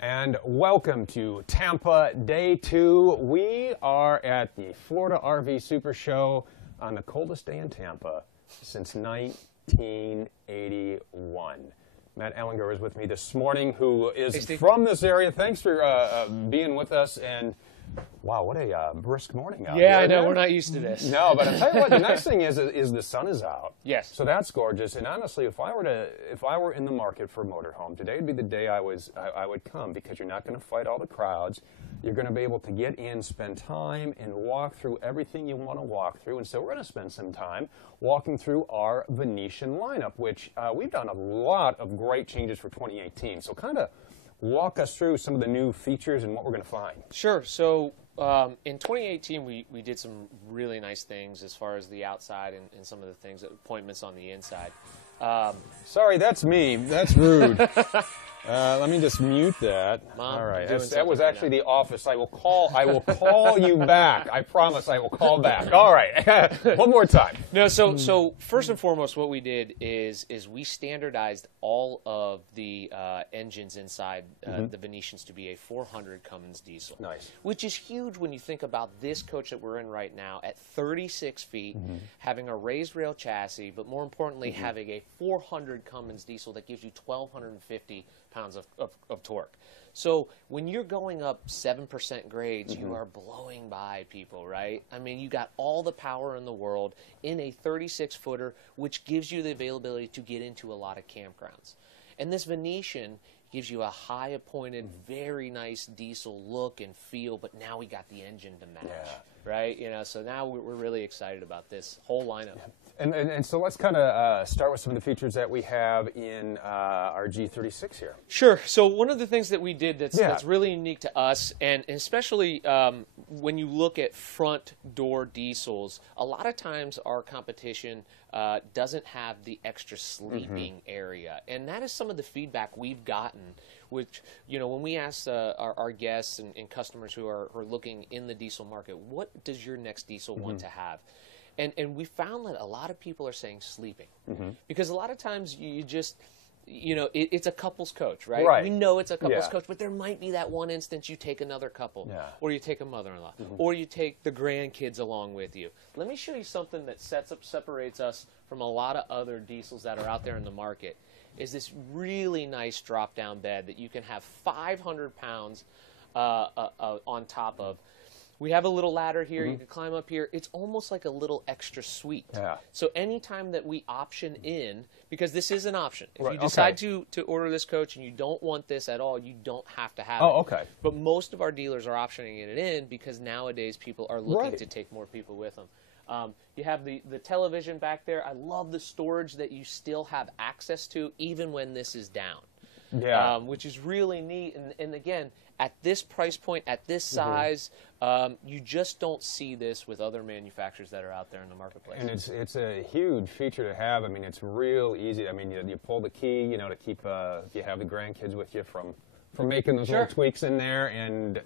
And welcome to Tampa Day 2. We are at the Florida RV SuperShow on the coldest day in Tampa since 1981. Matt Ellinger is with me this morning, who is from this area. Thanks for being with us. And wow, what a brisk morning out here. Yeah, I know. We're not used to this. No, but I'll tell you what, the next thing is the sun is out. Yes. So that's gorgeous. And honestly, if I were in the market for a motorhome, today would be the day I would come, because you're not going to fight all the crowds. You're going to be able to get in, spend time, and walk through everything you want to walk through. And so we're going to spend some time walking through our Venetian lineup, which we've done a lot of great changes for 2018. So kind of walk us through some of the new features and what we're going to find. Sure. So in 2018, we did some really nice things as far as the outside and some of the things, appointments on the inside. Sorry, that's me. That's rude. Let me just mute that. Mom, all right, that was actually the office. I will call you back. I promise I will call back. All right, one more time. No, so first and foremost, what we did is we standardized all of the engines inside the Venetians to be a 400 Cummins diesel. Nice. Which is huge when you think about this coach that we're in right now at 36 feet, having a raised rail chassis, but more importantly, having a 400 Cummins diesel that gives you 1,250 pounds of torque. So when you're going up 7% grades, you are blowing by people, right? I mean, you got all the power in the world in a 36-footer, which gives you the availability to get into a lot of campgrounds. And this Venetian gives you a high appointed, very nice diesel look and feel, but now we got the engine to match, right? You know, so now we're really excited about this whole lineup. And so let's kind of start with some of the features that we have in our G36 here. Sure. So one of the things that we did that's really unique to us, and especially when you look at front door diesels, a lot of times our competition doesn't have the extra sleeping area. And that is some of the feedback we've gotten, which, you know, when we ask our guests and customers who are looking in the diesel market, what does your next diesel want to have? And we found that a lot of people are saying sleeping, because a lot of times you just, you know, it's a couple's coach, right? We know it's a couple's coach, but there might be that one instance you take another couple, or you take a mother-in-law, or you take the grandkids along with you. Let me show you something that separates us from a lot of other diesels that are out there in the market. Is this really nice drop-down bed that you can have 500 pounds on top of. We have a little ladder here. You can climb up here. It's almost like a little extra suite. So anytime that we option in, because this is an option. If you decide to order this coach and you don't want this at all, you don't have to have it. But most of our dealers are optioning it in because nowadays people are looking to take more people with them. You have the television back there. I love the storage that you still have access to even when this is down. Which is really neat. And again, at this price point, at this size, you just don't see this with other manufacturers that are out there in the marketplace. And it's a huge feature to have. I mean, it's real easy. I mean, you pull the key, you know, to keep if you have the grandkids with you from making those little tweaks in there, and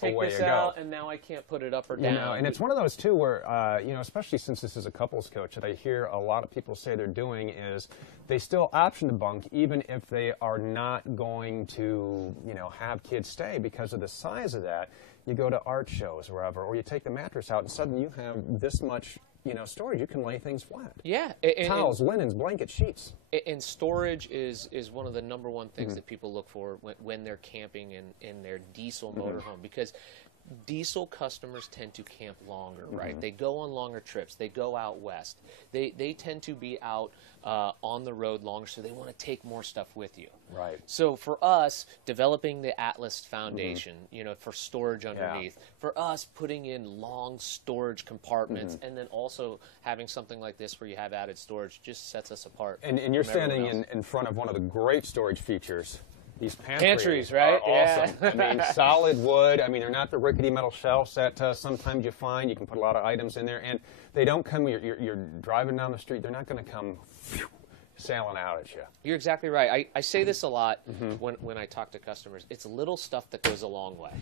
take away this you out, go. and now I can't put it up or down. You know, and it's one of those too where you know, especially since this is a couples coach, that I hear a lot of people say they're doing is they still option the bunk even if they are not going to, you know, have kids stay because of the size of that. You go to art shows or wherever, or you take the mattress out, and suddenly you have this much, you know, storage. You can lay things flat. Towels, linens, blankets, sheets. And storage is one of the #1 things that people look for when they're camping in their diesel motorhome, because diesel customers tend to camp longer, right? They go on longer trips. They go out west. They tend to be out on the road longer, so they want to take more stuff with you. Right. So for us, developing the Atlas foundation, you know, for storage underneath, for us putting in long storage compartments, and then also having something like this where you have added storage just sets us apart. And you're standing in front of one of the great storage features. These pantries, right? Are awesome. I mean, solid wood. I mean, they're not the rickety metal shelves that sometimes you find. You can put a lot of items in there, and they don't come. You're driving down the street. They're not going to come sailing out at you. You're exactly right. I say this a lot when I talk to customers. It's little stuff that goes a long way.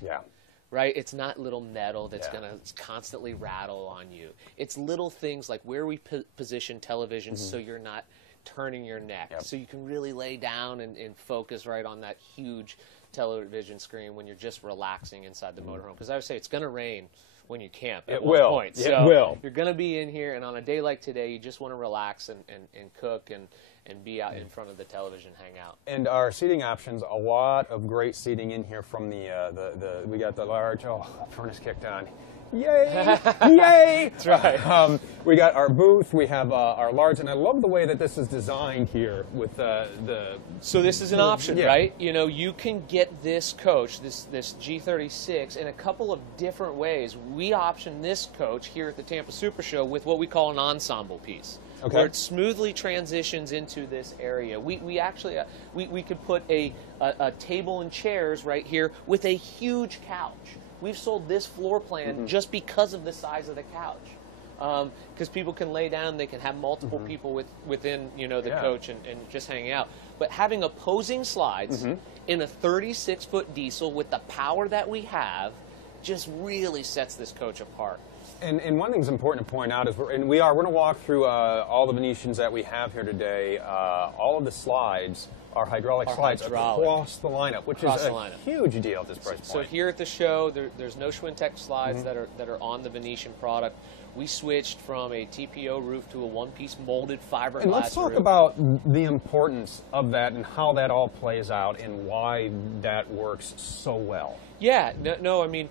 right? It's not little metal that's going to constantly rattle on you. It's little things like where we position televisions so you're not turning your neck. So you can really lay down and focus right on that huge television screen when you're just relaxing inside the motorhome. Because I would say it's going to rain when you camp at one point. It will. You're going to be in here, and on a day like today, you just want to relax and cook and be out in front of the television, hang out. And our seating options, a lot of great seating in here from we got the large, furnace kicked on. Yay! Yay! That's right. We got our booth. We have our large, and I love the way that this is designed here with the. So this is an option, right? You know, you can get this coach, this G36, in a couple of different ways. We option this coach here at the Tampa Super Show with what we call an ensemble piece. Okay. Where it smoothly transitions into this area. We actually we could put a table and chairs right here with a huge couch. We've sold this floor plan just because of the size of the couch. Because people can lay down, they can have multiple people within the coach and just hanging out. But having opposing slides in a 36-foot diesel with the power that we have just really sets this coach apart. And one thing that's important to point out is we're going to walk through all the Venetians that we have here today. All of the slides are hydraulic slides across the lineup, which is a huge deal at this price point. So here at the show, there's no Schwintek slides that are on the Venetian product. We switched from a TPO roof to a one-piece molded fiberglass And let's talk roof. about the importance of that and how that all plays out and why that works so well. Yeah, no, I mean,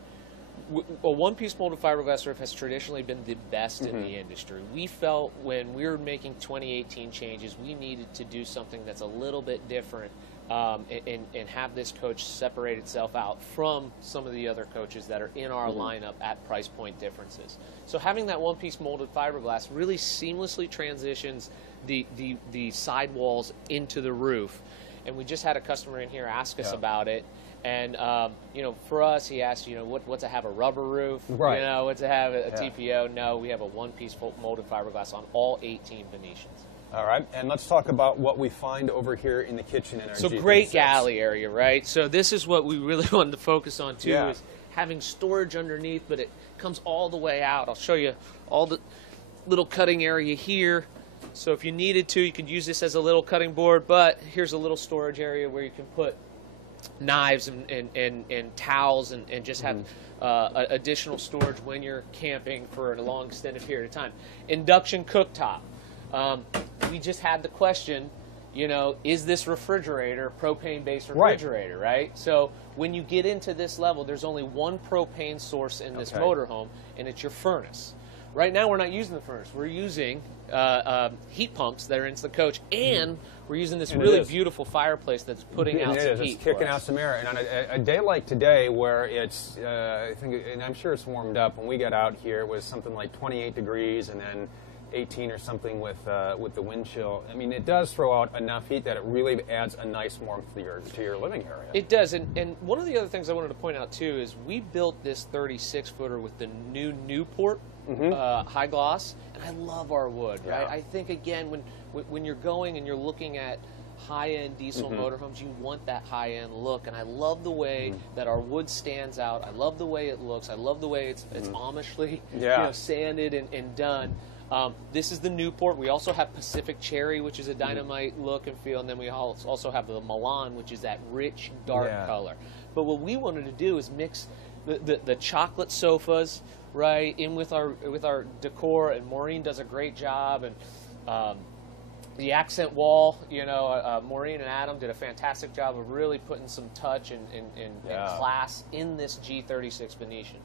a one-piece molded fiberglass roof has traditionally been the best in the industry. We felt when we were making 2018 changes, we needed to do something that's a little bit different and have this coach separate itself out from some of the other coaches that are in our lineup at price point differences. So having that one-piece molded fiberglass really seamlessly transitions the sidewalls into the roof. And we just had a customer in here ask us about it. And, for us, he asked, what's to have a rubber roof? Right. What's to have a TPO? No, we have a one-piece molded fiberglass on all 18 Venetians. All right, and let's talk about what we find over here in the kitchen in our So G36. Great galley area, right? So this is what we really wanted to focus on, too, is having storage underneath, but it comes all the way out. I'll show you all the little cutting area here. So if you needed to, you could use this as a little cutting board, but here's a little storage area where you can put knives and towels and just have additional storage when you're camping for a long extended period of time. Induction cooktop. We just had the question, is this refrigerator propane-based refrigerator, right? So when you get into this level, there's only one propane source in this motorhome, and it's your furnace. Right now, we're not using the furnace. We're using heat pumps that are into the coach, and we're using this really beautiful fireplace that's putting out some heat. It's kicking out some air. And on a day like today, where it's, and I'm sure it's warmed up. When we got out here, it was something like 28 degrees, and then 18 or something with the wind chill. I mean, it does throw out enough heat that it really adds a nice warmth to your living area. It does, and one of the other things I wanted to point out too is we built this 36-footer with the new Newport high gloss, and I love our wood. Right, I think again when you're going and you're looking at high-end diesel motorhomes, you want that high-end look, and I love the way that our wood stands out. I love the way it looks. I love the way it's Amishly sanded and done. This is the Newport. We also have Pacific Cherry, which is a dynamite look and feel, and then we also have the Milan, which is that rich, dark color. But what we wanted to do is mix the chocolate sofas in with our decor, and Maureen does a great job, and the accent wall. Maureen and Adam did a fantastic job of really putting some touch and class in this G36 Venetian.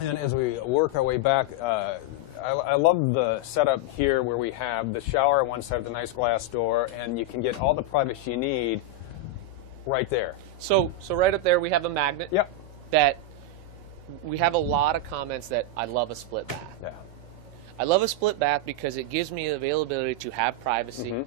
And as we work our way back, I love the setup here where we have the shower on one side of the nice glass door, and you can get all the privacy you need right there. So right up there we have a magnet. Yep. That we have a lot of comments that I love a split bath. Yeah. I love a split bath because it gives me the availability to have privacy,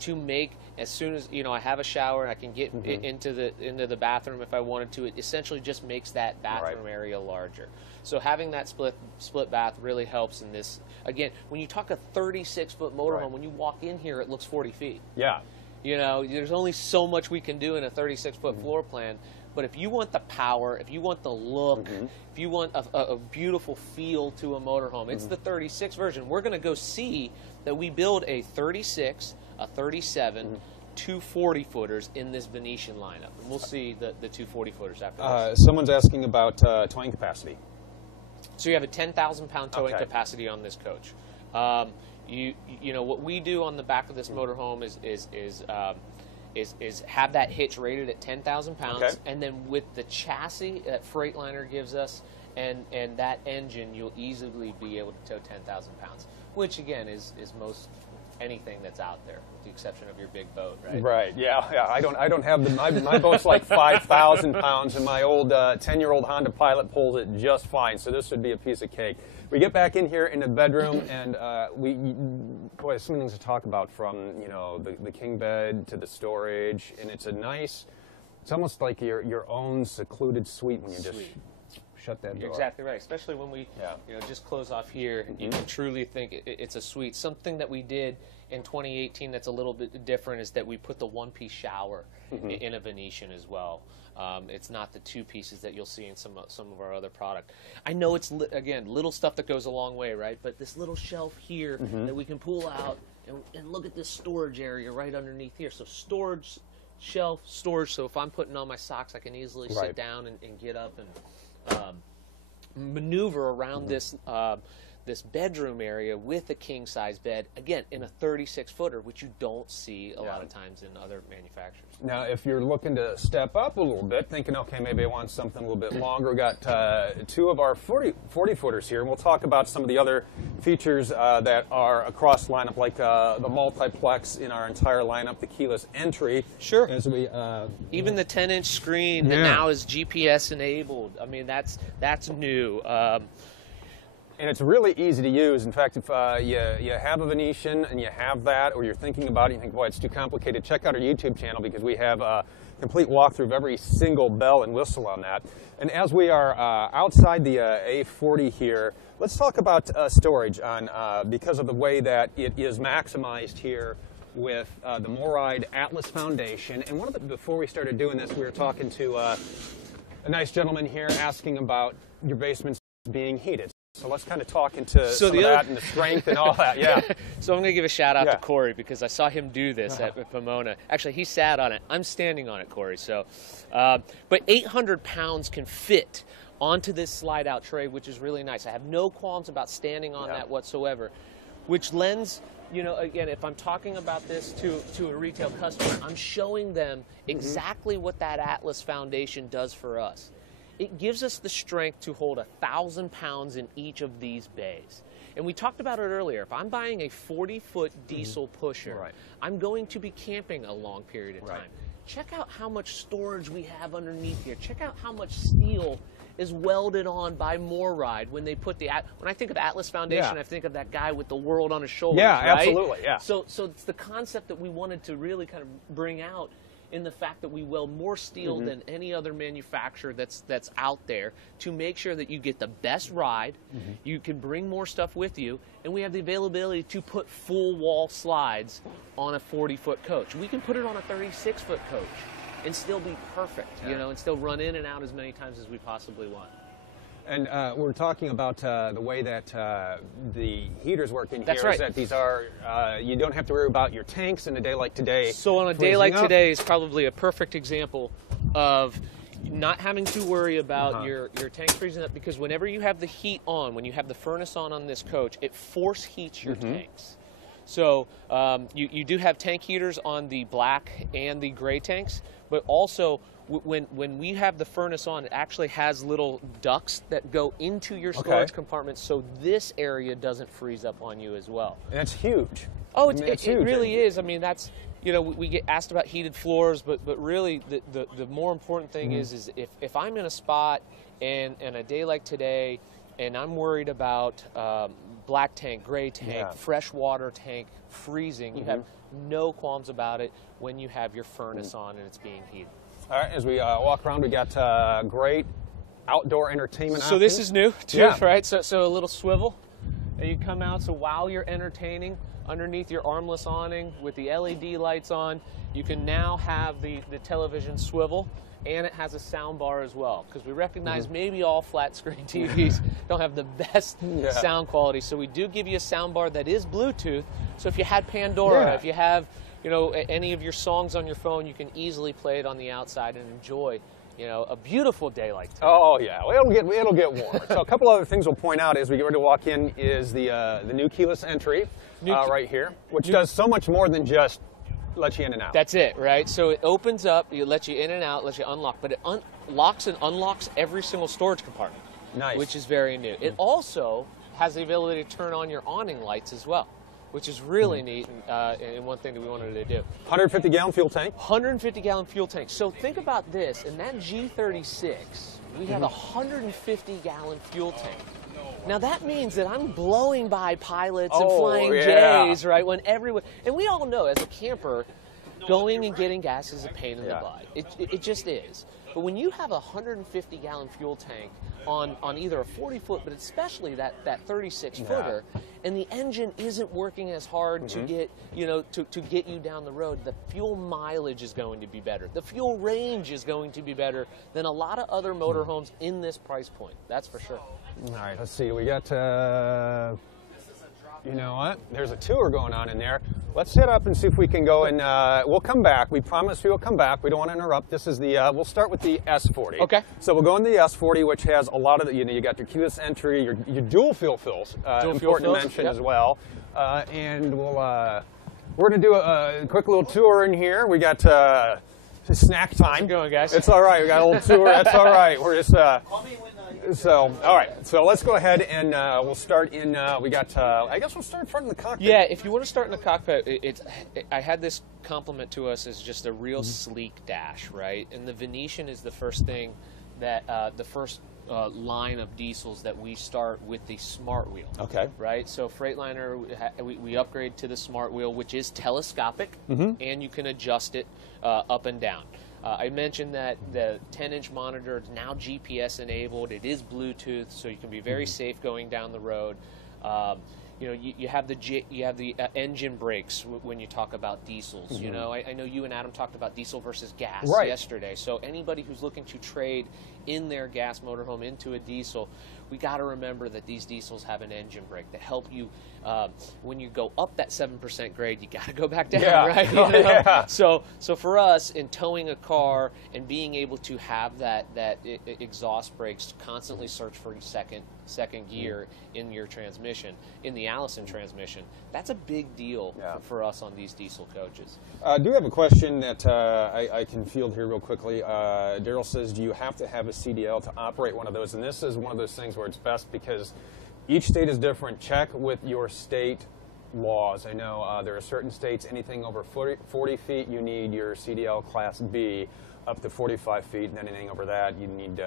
to make, as soon as I have a shower and I can get into the bathroom if I wanted to. It essentially just makes that bathroom area larger. So having that split bath really helps in this. Again, when you talk a 36-foot motorhome, when you walk in here, it looks 40 feet. Yeah. There's only so much we can do in a 36-foot floor plan. But if you want the power, if you want the look, if you want a beautiful feel to a motorhome, it's the 36 version. We're going to go see that we build a 36, a 37, two 40-footers in this Venetian lineup. And we'll see the two 40-footers after this. Someone's asking about towing capacity. So you have a 10,000-pound towing capacity on this coach. You know what we do on the back of this motorhome is have that hitch rated at 10,000 pounds, and then with the chassis that Freightliner gives us and that engine, you'll easily be able to tow 10,000 pounds, which again is most anything that's out there, with the exception of your big boat, right? Right. Yeah. I don't have my boat's like 5,000 pounds, and my old 10-year-old Honda Pilot pulls it just fine. So this would be a piece of cake. We get back in here in the bedroom, and boy, so many things to talk about, from the king bed to the storage, and it's it's almost like your own secluded suite when you just shut that door. You're exactly right, especially when we just close off here. You can truly think it's a suite. Something that we did in 2018 that's a little bit different is that we put the one-piece shower in a Venetian as well. It's not the two pieces that you'll see in some of our other product. I know it's, again, little stuff that goes a long way, right? But this little shelf here that we can pull out, and look at this storage area right underneath here. So storage, shelf, storage. So if I'm putting on my socks, I can easily sit down and get up and maneuver around this this bedroom area with a king-size bed, again, in a 36-footer, which you don't see a lot of times in other manufacturers. Now, if you're looking to step up a little bit, thinking, okay, maybe I want something a little bit longer, we got two of our 40-footers here, and we'll talk about some of the other features that are across the lineup, like the Multiplex in our entire lineup, the keyless entry. Sure. As we, even the 10-inch screen that now is GPS-enabled. I mean, that's new. And it's really easy to use. In fact, if you have a Venetian and you have that, or you're thinking about it, you think, boy, it's too complicated, check out our YouTube channel, because we have a complete walkthrough of every single bell and whistle on that. And as we are outside the A40 here, let's talk about storage because of the way that it is maximized here with the Moride Atlas Foundation. And before we started doing this, we were talking to a nice gentleman here asking about your basements being heated. So let's kind of talk into some of that and the strength and all that, So I'm going to give a shout out to Corey, because I saw him do this at Pomona. Actually, he sat on it. I'm standing on it, Corey. So, but 800 pounds can fit onto this slide-out tray, which is really nice. I have no qualms about standing on that whatsoever, which lends, again, if I'm talking about this to a retail customer, I'm showing them exactly what that Atlas Foundation does for us. It gives us the strength to hold 1,000 pounds in each of these bays. And we talked about it earlier. If I'm buying a 40-foot diesel pusher, I'm going to be camping a long period of time. Check out how much storage we have underneath here. Check out how much steel is welded on by Moride when they put when I think of Atlas Foundation, I think of that guy with the world on his shoulders, right? Absolutely, So it's the concept that we wanted to really kind of bring out, in the fact that we weld more steel than any other manufacturer that's out there, to make sure that you get the best ride, you can bring more stuff with you, and we have the availability to put full wall slides on a 40-foot coach. We can put it on a 36-foot coach and still be perfect, and still run in and out as many times as we possibly want. And we're talking about the way that the heaters work in here. That's right. Is that these are, you don't have to worry about your tanks in a day like today. So on a day like today is probably a perfect example of not having to worry about your tanks freezing up, because whenever you have the heat on, when you have the furnace on this coach, it force heats your tanks. So you do have tank heaters on the black and the gray tanks, but also when we have the furnace on, it actually has little ducts that go into your storage compartment, so this area doesn't freeze up on you as well. That's huge. Oh, it really is. I mean, that's, we get asked about heated floors, but really the more important thing is if I'm in a spot and a day like today, and I'm worried about black tank, gray tank, freshwater tank freezing, you have no qualms about it when you have your furnace on and it's being heated. All right, as we walk around, we got great outdoor entertainment So options. this is new too, right? So a little swivel. and you come out, so while you're entertaining, underneath your armless awning with the LED lights on, you can now have the television swivel, and it has a sound bar as well, because we recognize maybe all flat screen TVs don't have the best sound quality. So we do give you a sound bar that is Bluetooth. So if you had Pandora, if you have, you know, any of your songs on your phone, you can easily play it on the outside and enjoy, you know, a beautiful day like today. Oh yeah, well, it'll get warmer. So a couple other things we'll point out as we get ready to walk in is the new keyless entry right here, which does so much more than just let you in and out. That's it, right? So it opens up, it lets you in and out, lets you unlock, but it locks and unlocks every single storage compartment. Nice. Which is very new. It also has the ability to turn on your awning lights as well, which is really neat, and one thing that we wanted to do. 150-gallon fuel tank. 150-gallon fuel tank. So think about this. In that G36, we have a 150-gallon fuel tank. Now that means that I'm blowing by pilots and flying J's, right? When everyone, and we all know as a camper, going and getting gas is a pain in the butt. It just is. But when you have a 150-gallon fuel tank on either a 40-foot, but especially that 36-footer, and the engine isn't working as hard to get, you know, to get you down the road, the fuel mileage is going to be better. The fuel range is going to be better than a lot of other motorhomes in this price point. That's for sure. All right, let's see. We got, you know what? There's a tour going on in there. Let's set up and see if we can go and we'll come back. We promise we will come back. We don't want to interrupt. This is the, we'll start with the S40. Okay. So we'll go in the S40, which has a lot of the, you know, you got your keyless entry, your dual fuel fills, important to mention as well. And we're going to do a quick little tour in here. We got snack time. How's it going, guys? It's all right. We got a little tour. That's all right. We're just, so, all right. So let's go ahead and we'll start in, we got, I guess we'll start in front of the cockpit. Yeah, if you want to start in the cockpit, I had this compliment to us as just a real sleek dash, right? And the Venetian is the first thing that, the first line of diesels that we start with the Smart Wheel. Okay. Right? So Freightliner, we upgrade to the Smart Wheel, which is telescopic, and you can adjust it up and down. I mentioned that the 10-inch monitor is now GPS enabled. It is Bluetooth, so you can be very safe going down the road. You know, you have the engine brakes when you talk about diesels. You know, I know you and Adam talked about diesel versus gas yesterday. So anybody who's looking to trade in their gas motorhome into a diesel, we got to remember that these diesels have an engine brake that help you when you go up that 7% grade. You got to go back down, right? You know? So for us, in towing a car and being able to have that exhaust brakes to constantly search for second gear in your transmission, in the Allison transmission, that's a big deal for us on these diesel coaches. I do have a question that I can field here real quickly. Daryl says, do you have to have a CDL to operate one of those? And this is one of those things where it's best because each state is different. Check with your state laws. I know there are certain states, anything over 40 feet, you need your CDL Class B. Up to 45 feet, and then anything over that, you need,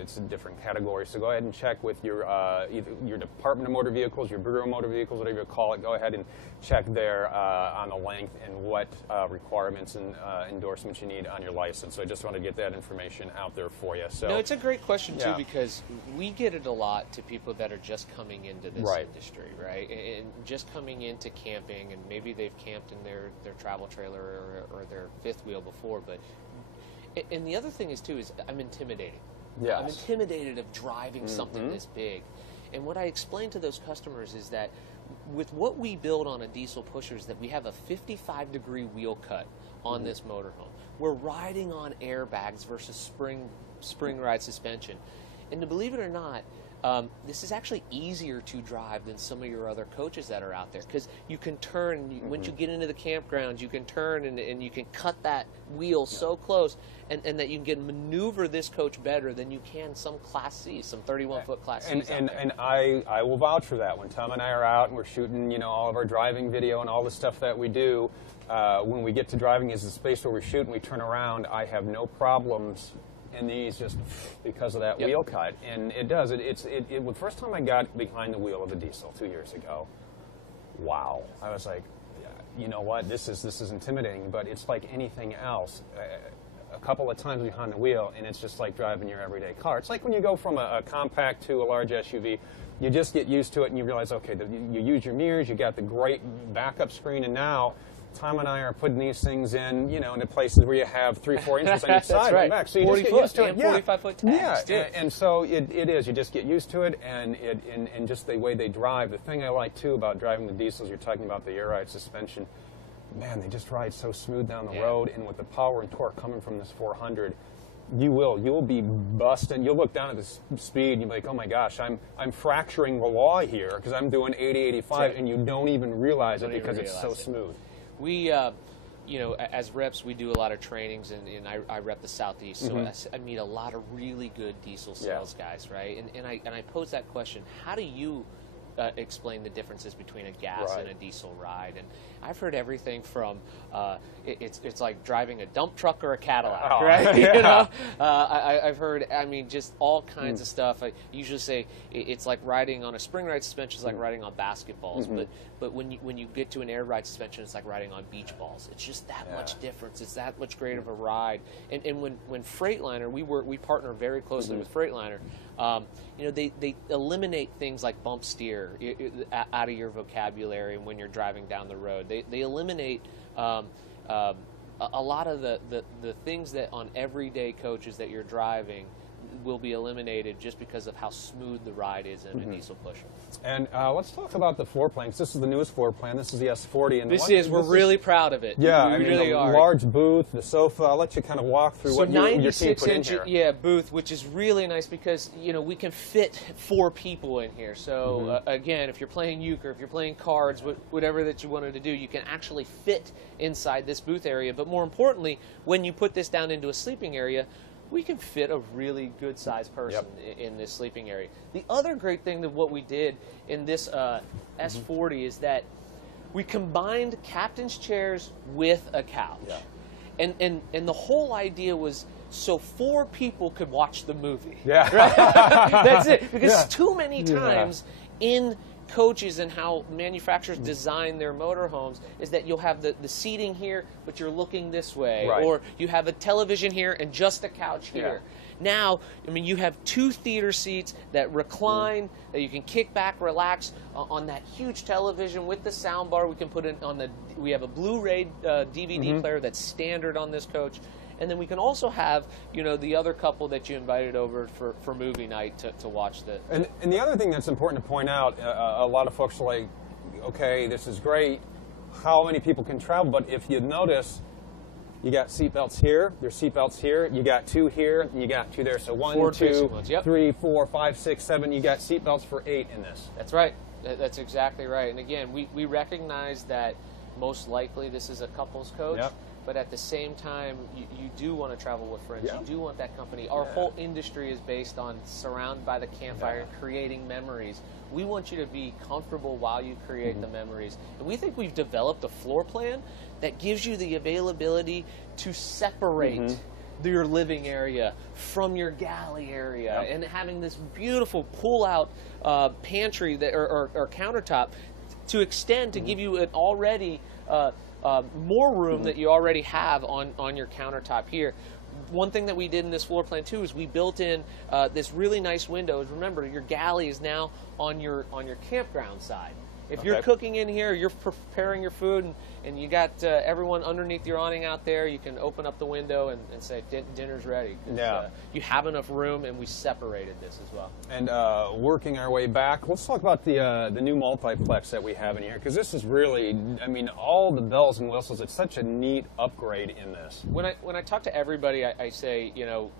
it's a different category. So go ahead and check with your either your Department of Motor Vehicles, your Bureau of Motor Vehicles, whatever you call it. Go ahead and check there on the length and what requirements and endorsements you need on your license. So I just want to get that information out there for you. So no, it's a great question too, because we get it a lot to people that are just coming into this industry, right? And just coming into camping, and maybe they've camped in their travel trailer or their fifth wheel before, but. And the other thing is, too, is I'm intimidated. Yes. I'm intimidated of driving something this big. And what I explain to those customers is that with what we build on a diesel pusher is that we have a 55-degree wheel cut on this motorhome. We're riding on airbags versus spring ride suspension. And to believe it or not, this is actually easier to drive than some of your other coaches that are out there, because you can turn, once you get into the campgrounds, you can turn and you can cut that wheel so close, and that you can maneuver this coach better than you can some Class C, some 31-foot Class C's and I will vouch for that. When Tom and I are out and we're shooting, you know, all of our driving video and all the stuff that we do, when we get to driving is the space where we shoot and we turn around, I have no problems in these just because of that wheel cut. And it does. The first time I got behind the wheel of a diesel 2 years ago, wow. I was like, you know what, this is intimidating, but it's like anything else. A couple of times behind the wheel, and it's just like driving your everyday car. It's like when you go from a compact to a large SUV. you just get used to it, and you realize, okay, you use your mirrors, you got the great backup screen, and now Tom and I are putting these things in, you know, into places where you have 3-4 inches on each side and back. So you just get used to it. 45-foot tags. Yeah, and so it is. You just get used to it, and just the way they drive. The thing I like too about driving the diesels, you're talking about the air ride suspension. Man, they just ride so smooth down the road, and with the power and torque coming from this 400. You'll be busting. You'll look down at this speed and you'll be like, oh my gosh, I'm fracturing the law here because I'm doing 80, 85, and you don't even realize it because it's so smooth. We, you know, as reps, we do a lot of trainings, and I rep the Southeast, so I meet a lot of really good diesel sales guys, right? And I pose that question: how do you explain the differences between a gas and a diesel ride? And I've heard everything from it's like driving a dump truck or a Cadillac, right? Yeah. You know, I've heard, I mean, just all kinds of stuff. I usually say it's like riding on a spring ride suspension is like riding on basketballs, but when you get to an air ride suspension, it's like riding on beach balls. It's just that much difference. It's that much greater of a ride. And when Freightliner, we partner very closely with Freightliner. You know, they eliminate things like bump steer out of your vocabulary when you're driving down the road. They eliminate a lot of the things that on everyday coaches that you're driving will be eliminated just because of how smooth the ride is in a diesel pusher. And let's talk about the floor plan. This is the newest floor plan. This is the S40. And we're really proud of it. Yeah, we really are. Large booth, the sofa. I'll let you kind of walk through what your team put in here. Yeah, booth, which is really nice because, you know, we can fit 4 people in here. So, again, if you're playing euchre, if you're playing cards, whatever that you wanted to do, you can actually fit inside this booth area. But more importantly, when you put this down into a sleeping area, we can fit a really good-sized person in this sleeping area. The other great thing that what we did in this S40 is that we combined captain's chairs with a couch. Yeah. And the whole idea was so 4 people could watch the movie. Yeah. Right? That's it. Because too many times in coaches and how manufacturers design their motorhomes is that you'll have the seating here, but you're looking this way, or you have a television here and just a couch here. Now, I mean, you have 2 theater seats that recline, that you can kick back, relax on that huge television with the sound bar. We can put it on we have a Blu-ray DVD player that's standard on this coach. And then we can also have, you know, the other couple that you invited over for movie night to watch the. And the other thing that's important to point out, a lot of folks are like, okay, this is great. How many people can travel? But if you notice, you got seatbelts here, there's seatbelts here, you got 2 here, and you got 2 there. So 1, 2, 3, 4, 5, 6, 7. You got seatbelts for 8 in this. That's right. That's exactly right. And again, we recognize that most likely this is a couples coach. But at the same time, you do want to travel with friends. You do want that company. Our whole industry is based on surrounded by the campfire and creating memories. We want you to be comfortable while you create the memories. And we think we've developed a floor plan that gives you the availability to separate your living area from your galley area and having this beautiful pull-out pantry that, or countertop to extend to give you an already more room that you already have on your countertop here. One thing that we did in this floor plan too is we built in this really nice window. Remember, your galley is now on your campground side. If you're cooking in here, you're preparing your food, and you got everyone underneath your awning out there, you can open up the window and say, dinner's ready. You have enough room, and we separated this as well. And working our way back, let's talk about the new multiplex that we have in here, because this is really, I mean, all the bells and whistles. It's such a neat upgrade in this. When I talk to everybody, I say, you know,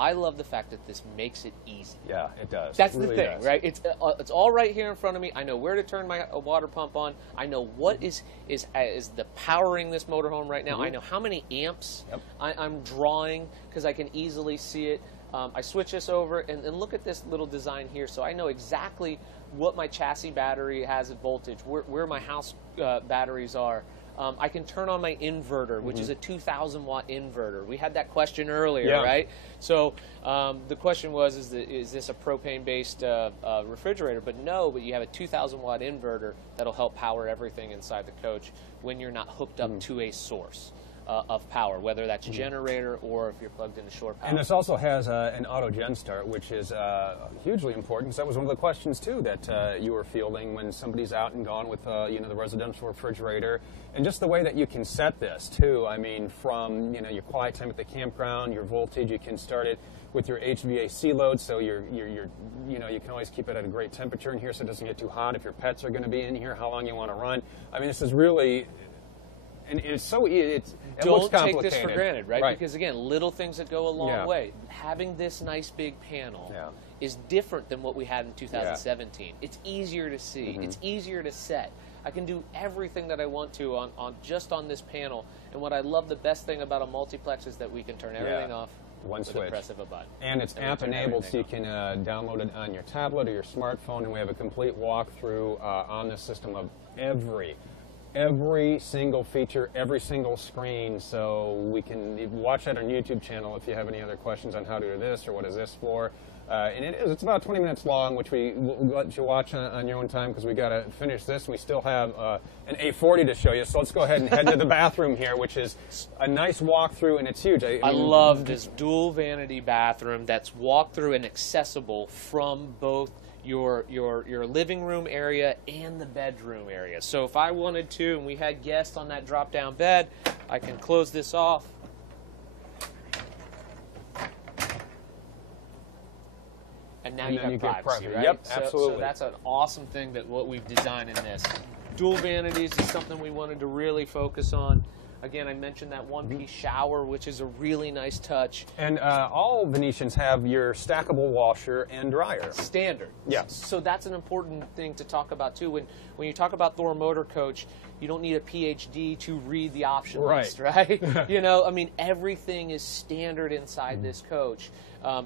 I love the fact that this makes it easy. Yeah, it does. That's it really the thing, does. right? It's all right here in front of me. I know where to turn my water pump on. I know what is the powering this motorhome right now. I know how many amps I'm drawing because I can easily see it. I switch this over and look at this little design here, so I know exactly what my chassis battery has at voltage, where my house batteries are. I can turn on my inverter, which is a 2,000 watt inverter. We had that question earlier, right? So the question was, is this a propane-based refrigerator? But no, but you have a 2,000 watt inverter that'll help power everything inside the coach when you're not hooked up to a source. of power, whether that's generator or if you're plugged into shore power. And this also has an auto gen start, which is hugely important, because that was one of the questions too that you were fielding when somebody's out and gone with you know, the residential refrigerator, and just the way that you can set this too. I mean, from, you know, your quiet time at the campground, your voltage, you can start it with your HVAC load, so you know, you can always keep it at a great temperature in here so it doesn't get too hot. If your pets are going to be in here, how long you want to run. I mean, this is really, and it's so easy. It looks complicated. Don't take this for granted, right? Because again, little things that go a long way. Having this nice big panel is different than what we had in 2017. It's easier to see. It's easier to set. I can do everything that I want to on just on this panel. And what I love, the best thing about a multiplex is that we can turn everything off. One switch. The press of a button. And it's app enabled, so you can download it on your tablet or your smartphone, and we have a complete walkthrough on the system of every single feature, every single screen, so we can watch that on our YouTube channel if you have any other questions on how to do this or what is this for. And it's about 20 minutes long, which we will let you watch on your own time because we got to finish this. And we still have an A40 to show you, so let's go ahead and head to the bathroom here, which is a nice walkthrough, and it's huge. I mean, love this dual vanity bathroom that's walk-through and accessible from both your living room area and the bedroom area. So if I wanted to, and we had guests on that drop-down bed, I can close this off. And now you have privacy, right? Yep, absolutely. So that's an awesome thing that what we've designed in this. Dual vanities is something we wanted to really focus on. Again, I mentioned that one-piece shower, which is a really nice touch. And all Venetians have your stackable washer and dryer. Standard. Yes. So that's an important thing to talk about, too. When you talk about Thor Motor Coach, you don't need a PhD to read the option list, right? You know, I mean, everything is standard inside this coach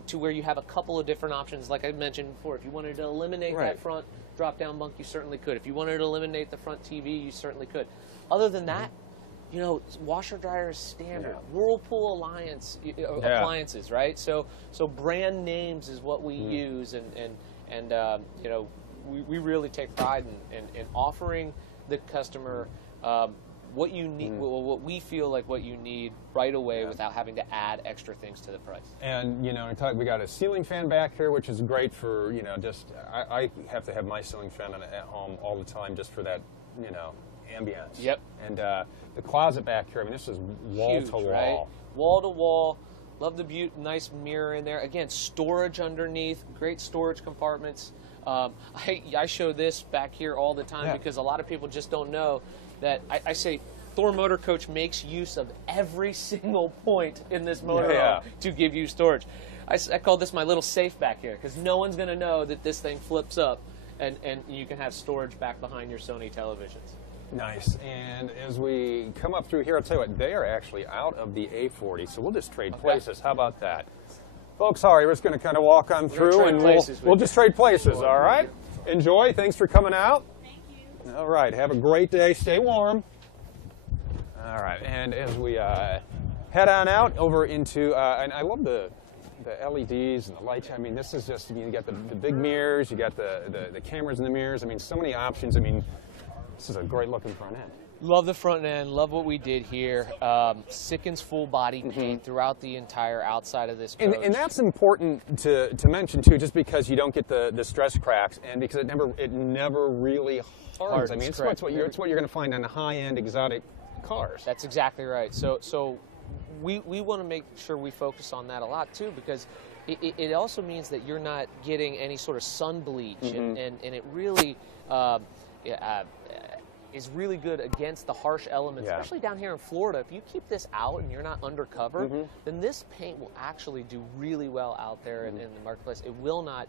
to where you have a couple of different options. Like I mentioned before, if you wanted to eliminate that front drop-down bunk, you certainly could. If you wanted to eliminate the front TV, you certainly could. Other than that, you know, washer dryer is standard. Whirlpool Alliance appliances, right? So brand names is what we use, and you know, we really take pride in offering the customer what you need, what we feel like what you need right away without having to add extra things to the price. And you know, we got a ceiling fan back here, which is great for, you know, just I have to have my ceiling fan on at home all the time just for that, you know, ambience. Yep. And the closet back here, I mean, this is wall to wall. Right? Wall to wall. Love the nice mirror in there. Again, storage underneath. Great storage compartments. I show this back here all the time because a lot of people just don't know that I say Thor Motor Coach makes use of every single point in this motorhome to give you storage. I call this my little safe back here because no one's going to know that this thing flips up and you can have storage back behind your Sony televisions. Nice. And as we come up through here, I'll tell you what, they are actually out of the A40, so we'll just trade places. How about that? Folks, sorry, we're just going to kind of walk on through, and we'll just trade places, all right? Enjoy. Thanks for coming out. Thank you. All right. Have a great day. Stay warm. All right. And as we head on out over into, and I love the LEDs and the lights. I mean, this is just, you got the big mirrors, you got the cameras in the mirrors. I mean, so many options. I mean, this is a great looking front end. Love the front end. Love what we did here. Sikkens full body paint throughout the entire outside of this coach. And that's important to mention too, just because you don't get the stress cracks, and because it never really hardens. I mean, it's what you're going to find on the high end exotic cars. That's exactly right. So we want to make sure we focus on that a lot too, because it also means that you're not getting any sort of sun bleach, and it really is really good against the harsh elements, especially down here in Florida. If you keep this out and you're not undercover, then this paint will actually do really well out there in the marketplace. It will not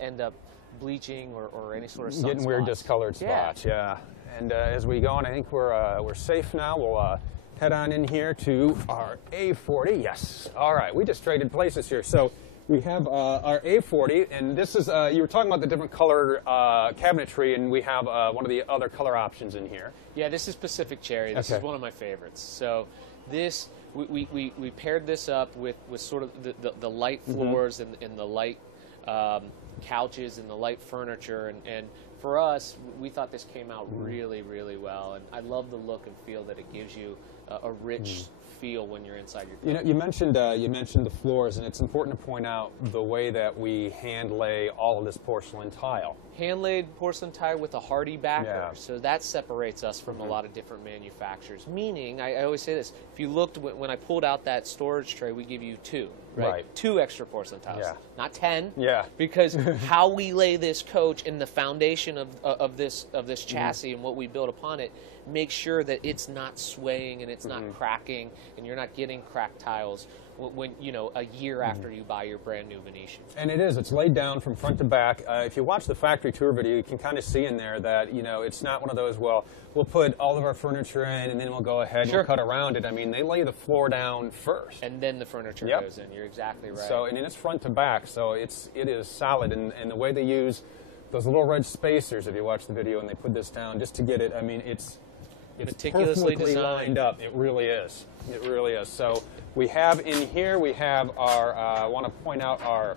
end up bleaching or any sort of sun getting weird discolored spots. And as we go on, I think we're safe now. We'll head on in here to our A40. Yes. All right. We just traded places here. So we have our A40, and this is, you were talking about the different color cabinetry, and we have one of the other color options in here. Yeah, this is Pacific Cherry. This is one of my favorites. So this, we paired this up with sort of the light floors and the light couches and the light furniture, and for us, we thought this came out really, really well, and I love the look and feel that it gives you a rich feel when you're inside your coach. You know, you mentioned the floors, and it's important to point out the way that we hand lay all of this porcelain tile. Hand-laid porcelain tile with a hardy backer, so that separates us from a lot of different manufacturers. Meaning, I always say this, if you looked, when I pulled out that storage tray, we give you 2, right? 2 extra porcelain tiles, not 10, because how we lay this coach and the foundation of this chassis and what we build upon it makes sure that it's not swaying and it's not cracking, and you're not getting cracked tiles when you know, a year after you buy your brand new Venetian. And it's laid down from front to back. If you watch the factory tour video, you can kind of see in there that, you know, it's not one of those, well, we'll put all of our furniture in and then we'll go ahead and we'll cut around it. I mean, they lay the floor down first. And then the furniture goes in. You're exactly right. So, and it's front to back, so it is solid. And the way they use those little red spacers, if you watch the video, and they put this down just to get it, I mean, it's meticulously perfectly lined up. It really is. It really is. So we have in here, we have our, I want to point out our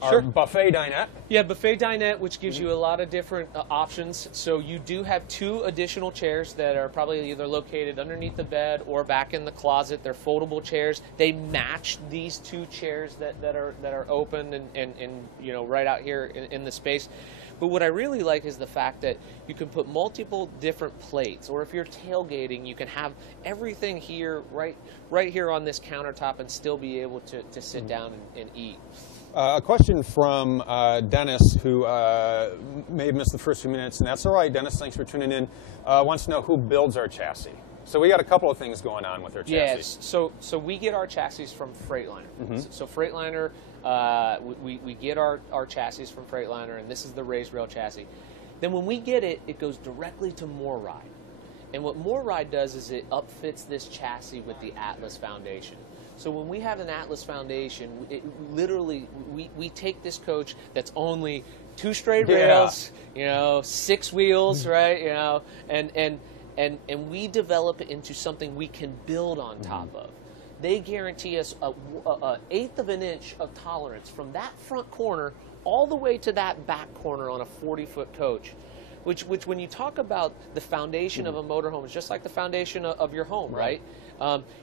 buffet dinette. Yeah, buffet dinette, which gives you a lot of different options. So you do have 2 additional chairs that are probably either located underneath the bed or back in the closet. They're foldable chairs. They match these 2 chairs that are open and you know, right out here in the space. But what I really like is the fact that you can put multiple different plates, or if you're tailgating, you can have everything here, right here on this countertop, and still be able to sit down and eat. A question from Dennis, who may have missed the first few minutes, and that's all right. Dennis, thanks for tuning in. Wants to know who builds our chassis. So we got a couple of things going on with our chassis. Yes, so we get our chassis from Freightliner. So Freightliner, we get our chassis from Freightliner, and this is the raised rail chassis. Then when we get it, it goes directly to MoreRide. And what MoreRide does is it upfits this chassis with the Atlas foundation. So when we have an Atlas foundation, literally, we take this coach that's only 2 straight rails, you know, 6 wheels, right, you know, and we develop it into something we can build on top of. They guarantee us an 1/8 of an inch of tolerance from that front corner all the way to that back corner on a 40-foot coach. Which when you talk about the foundation of a motorhome, is just like the foundation of your home, right?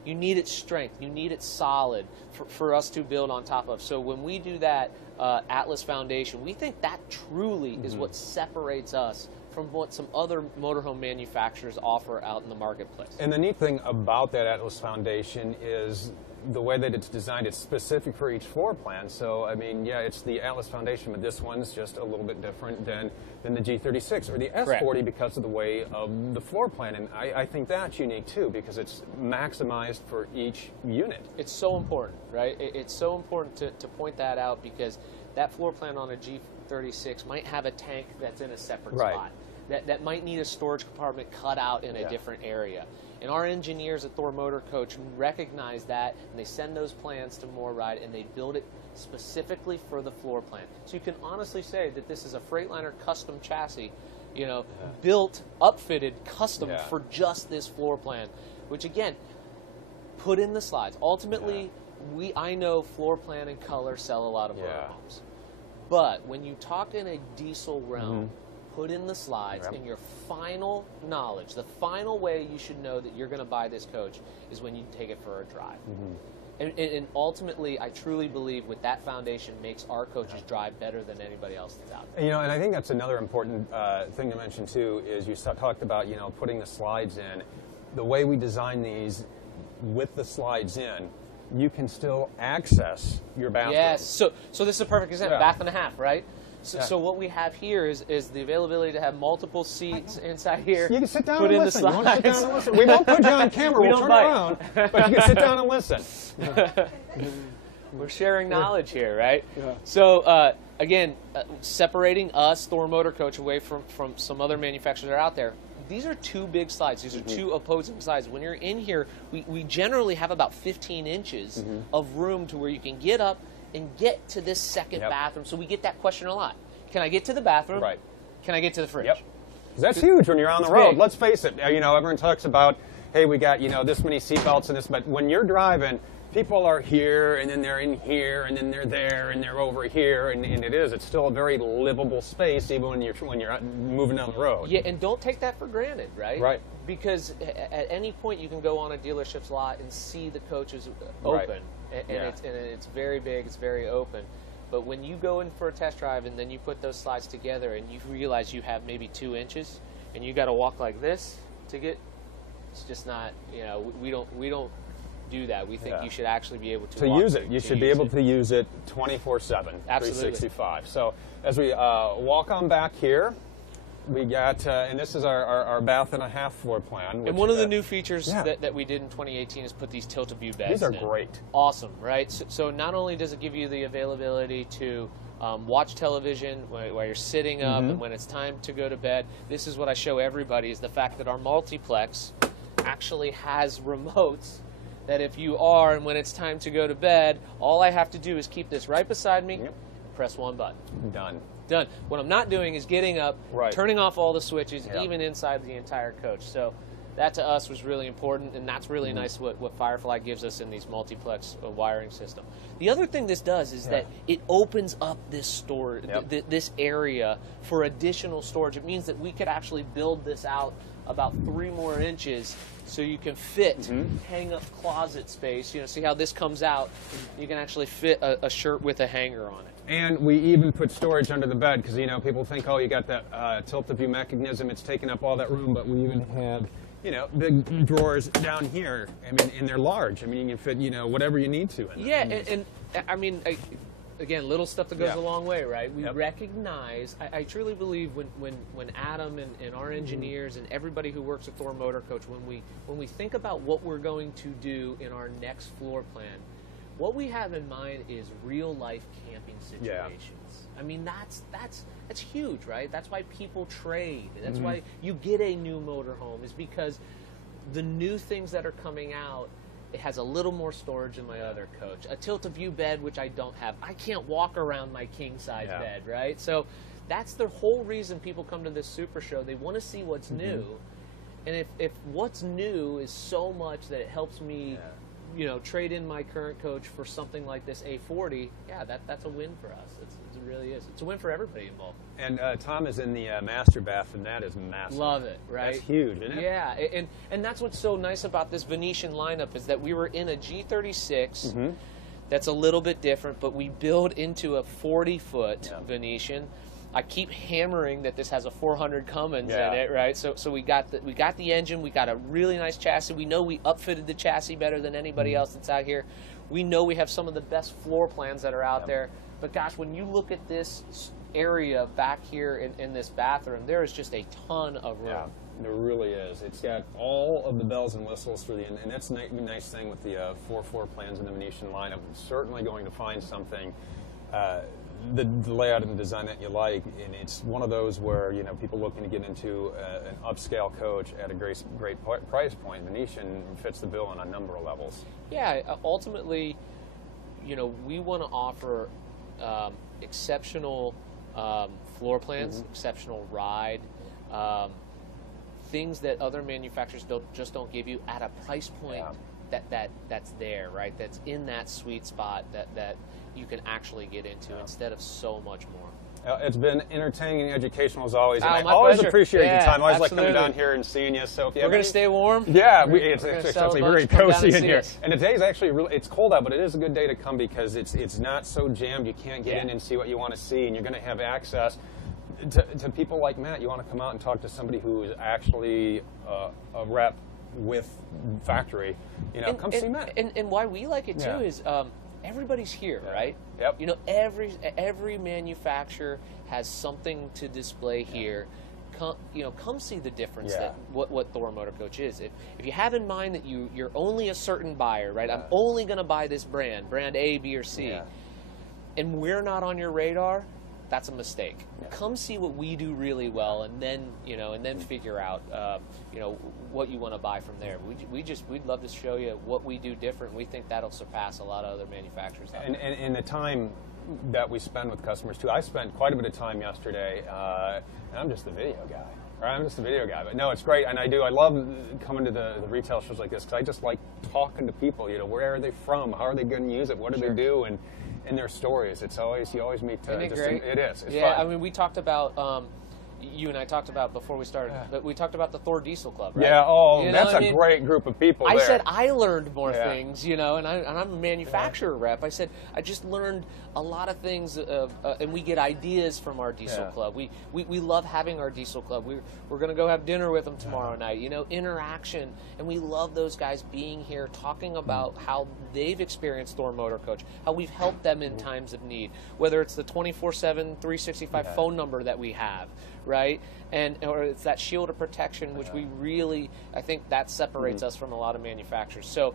You need its strength, you need it solid for us to build on top of. So when we do that Atlas foundation, we think that truly is what separates us from what some other motorhome manufacturers offer out in the marketplace. And the neat thing about that Atlas foundation is the way that it's designed. It's specific for each floor plan. So, I mean, yeah, it's the Atlas foundation, but this one's just a little bit different than the G36 or the S40 because of the way of the floor plan. And I think that's unique, too, because it's maximized for each unit. It's so important, right? It's so important to point that out, because that floor plan on a G36 might have a tank that's in a separate spot. That might need a storage compartment cut out in a different area. And our engineers at Thor Motor Coach recognize that, and they send those plans to MoreRide, and they build it specifically for the floor plan. So you can honestly say that this is a Freightliner custom chassis, you know, built, upfitted, custom for just this floor plan, which again, put in the slides. Ultimately, I know floor plan and color sell a lot of motorhomes. But when you talk in a diesel realm, put in the slides, and your final knowledge, the final way you should know that you're going to buy this coach is when you take it for a drive. And ultimately, I truly believe with that foundation makes our coaches drive better than anybody else that's out there. You know, and I think that's another important thing to mention too, is you talked about, you know, putting the slides in. The way we design these with the slides in, you can still access your bathroom. Yes, so this is a perfect example, bath and a half, right? So what we have here is the availability to have multiple seats inside here. You can sit down put and in listen. The You want to sit down and listen? We won't put you on camera. We'll turn around, but you can sit down and listen. We're sharing knowledge here, right? So again, separating us, Thor Motor Coach, away from some other manufacturers that are out there. These are 2 big slides. These are 2 opposing slides. When you're in here, we generally have about 15 inches of room to where you can get up and get to this second bathroom. So we get that question a lot. Can I get to the bathroom? Right. Can I get to the fridge? That's huge when you're on the road. Let's face it. You know, everyone talks about, hey, we got, you know, this many seat belts and this, but when you're driving, people are here, and then they're in here, and then they're there, and they're over here, and it's still a very livable space, even when you're moving down the road. Yeah, and don't take that for granted, right? Right. Because at any point you can go on a dealership's lot and see the coaches open, and it's very big, it's very open. But when you go in for a test drive and then you put those slides together and you realize you have maybe 2 inches and you got to walk like this to get, it's just not, we don't do that. We think you should actually be able to use it. You should be able to use it 24/7, 365. So as we walk on back here, we got, and this is our bath and a half floor plan. And one of the new features that we did in 2018 is put these tilt-a-view beds. These are great. Awesome, right? So not only does it give you the availability to watch television while you're sitting up and when it's time to go to bed, this is what I show everybody, is the fact that our Multiplex actually has remotes that if you are, and when it's time to go to bed, all I have to do is keep this right beside me, press one button. Done. What I'm not doing is getting up, turning off all the switches, even inside the entire coach. So that to us was really important, and that's really nice what Firefly gives us in these multiplex wiring system. The other thing this does is that it opens up this storage, this area for additional storage. It means that we could actually build this out about 3 more inches so you can fit hang up closet space. See how this comes out? You can actually fit a shirt with a hanger on it. And we even put storage under the bed because, people think, oh, you got that tilt-a-view mechanism, it's taking up all that room, but we even have, big drawers down here. I mean, and they're large. I mean, you can fit, whatever you need to in there. And I mean, again, little stuff that goes a long way, right? We recognize, I truly believe when Adam and our engineers and everybody who works at Thor Motor Coach, when we think about what we're going to do in our next floor plan, what we have in mind is real life camping situations. I mean, that's huge, right? That's why people trade. That's why you get a new motorhome, is because the new things that are coming out, it has a little more storage than my other coach. A tilt-a-view bed, which I don't have. I can't walk around my king-size bed, right? So that's the whole reason people come to this Super Show. They want to see what's new. And if what's new is so much that it helps me trade in my current coach for something like this A40, that's a win for us. It really is. It's a win for everybody involved. And Tom is in the master bath, and that is massive. Love it, right? That's huge, isn't it? Yeah, and that's what's so nice about this Venetian lineup, is that we were in a G36 that's a little bit different, but we build into a 40-foot Venetian. I keep hammering that this has a 400 Cummins in it, right? So we got the engine, we got a really nice chassis. We know we upfitted the chassis better than anybody else that's out here. We know we have some of the best floor plans that are out there. But gosh, when you look at this area back here in this bathroom, there is just a ton of room. Yeah, there really is. It's got all of the bells and whistles for and that's the nice thing with the 4 floor plans in the Venetian lineup. I'm certainly going to find something. The layout and the design that you like, and it's one of those where people looking to get into an upscale coach at a great price point. Venetian fits the bill on a number of levels. Yeah, ultimately, we want to offer exceptional floor plans, exceptional ride, things that other manufacturers don't give you at a price point that's there, right? That's in that sweet spot that you can actually get into instead of so much more. It's been entertaining and educational as always. And I my always pleasure. appreciate your time. I always Absolutely. like coming down here and seeing you. So if you We're going to stay warm. Yeah, it's actually very cozy in here. Us. And today's actually it's cold out, but it is a good day to come because it's not so jammed. You can't get in and see what you want to see, and you're going to have access to people like Matt. You want to come out and talk to somebody who is actually a rep with factory. Come see Matt. And why we like it too is everybody's here, right? Yep. Every manufacturer has something to display here. Come see the difference that what Thor Motor Coach is. If you have in mind that you're only a certain buyer, right? I'm only going to buy this brand A, B, or C, and we're not on your radar. That's a mistake. Come see what we do really well, and then figure out what you want to buy from there. We'd love to show you what we do different. We think that'll surpass a lot of other manufacturers out there. And the time that we spend with customers too. I spent quite a bit of time yesterday, and I'm just the video guy. Right? I'm just a video guy, but no, it's great, and I love coming to the retail shows like this because I just like talking to people. You know, where are they from? How are they going to use it? What do they do? And their stories. It's always, you always meet. Isn't it great? It is. It's yeah, fun. I mean, we talked about. You and I talked about before we started, but we talked about the Thor Diesel Club, right? Yeah, you know that's a great group of people I there. said I learned more things, you know, and I'm a manufacturer rep. I said I just learned a lot of things, and we get ideas from our Diesel Club. We love having our Diesel Club. We're going to go have dinner with them tomorrow night, you know, interaction, and we love those guys being here, talking about how they've experienced Thor Motor Coach, how we've helped them in times of need, whether it's the 24/7, 365 phone number that we have, right? Or it's that shield of protection, which we really, I think that separates us from a lot of manufacturers. So,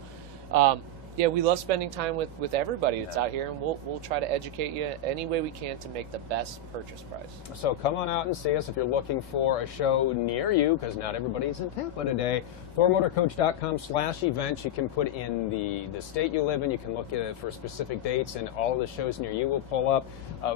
yeah, we love spending time with everybody that's out here, and we'll try to educate you any way we can to make the best purchase price. So come on out and see us if you're looking for a show near you, because not everybody's in Tampa today. ThorMotorCoach.com/events. You can put in the state you live in. You can look at it for specific dates, and all the shows near you will pull up.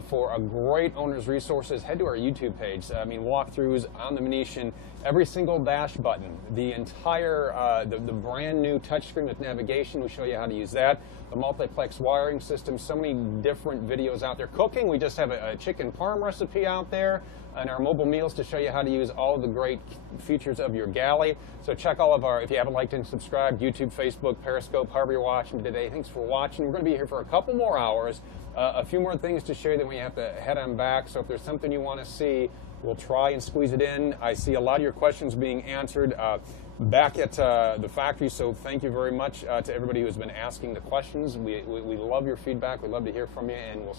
For a great owner's resources, head to our YouTube page. I mean, walkthroughs on the Venetian, every single dash button, the entire, the brand new touchscreen with navigation. We show you how to use that. The multiplex wiring system, so many different videos out there. Cooking, we just have a chicken parm recipe out there, and our mobile meals to show you how to use all of the great features of your galley. So check all of our, if you haven't liked and subscribed, YouTube, Facebook, Periscope, however you're watching today. Thanks for watching. We're going to be here for a couple more hours. A few more things to show you, then we have to head on back. So if there's something you want to see, we'll try and squeeze it in. I see a lot of your questions being answered back at the factory, so thank you very much to everybody who's been asking the questions. We love your feedback. We love to hear from you, and we'll